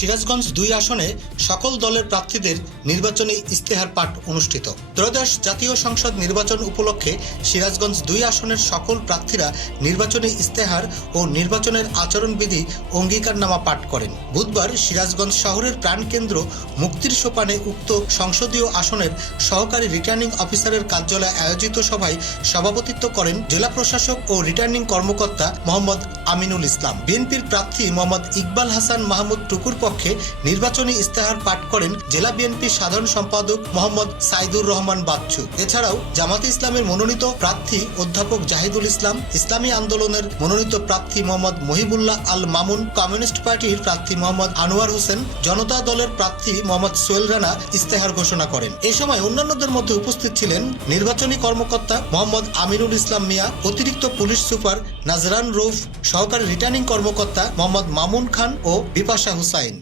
সিরাজগঞ্জ 2 আসনে সকল দলের প্রার্থীদের নির্বাচনী ইস্তেহার পাঠ অনুষ্ঠিত। ত্রয়োদশ জাতীয় সংসদ নির্বাচন উপলক্ষে সিরাজগঞ্জ 2 আসনের সকল প্রার্থীরা নির্বাচনী ইস্তেহার ও নির্বাচনের আচরণবিধি অঙ্গীকারনামা পাঠ করেন। বুধবার সিরাজগঞ্জ শহরের প্রাণকেন্দ্র মুক্তির সোপানে উক্ত সংসদীয় আসনের সহকারী রিটার্নিং অফিসারের কার্যালয়ে আয়োজিত সভায় সভাপতিত্ব করেন জেলা প্রশাসক ও রিটার্নিং কর্মকর্তা মোহাম্মদ আমিনুল ইসলাম। বিএনপির প্রার্থী মোহাম্মদ ইকবাল হাসান মাহমুদ টুকুর পক্ষে নির্বাচনী ইস্তেহার পাঠ করেন জেলা বিএনপির সাধারণ সম্পাদক মোহাম্মদ সাইদুর রহমান বাচ্চু। এছাড়াও জামাতে ইসলামের মনোনীত প্রার্থী অধ্যাপক জাহিদুল ইসলাম, ইসলামী আন্দোলনের মনোনীত প্রার্থী মোহাম্মদ মহিবুল্লাহ আল মামুন, কমিউনিস্ট পার্টির প্রার্থী মোহাম্মদ আনোয়ার হোসেন, জনতা দলের প্রার্থী মোহাম্মদ সোহেল রানা ইস্তেহার ঘোষণা করেন। এ সময় অন্যান্যদের মধ্যে উপস্থিত ছিলেন নির্বাচনী কর্মকর্তা মোহাম্মদ আমিনুল ইসলাম মিয়া, অতিরিক্ত পুলিশ সুপার নাজরান রৌফ, সহকারী রিটার্নিং কর্মকর্তা মোহাম্মদ মামুন খান ও বিপাশা হুসাইন।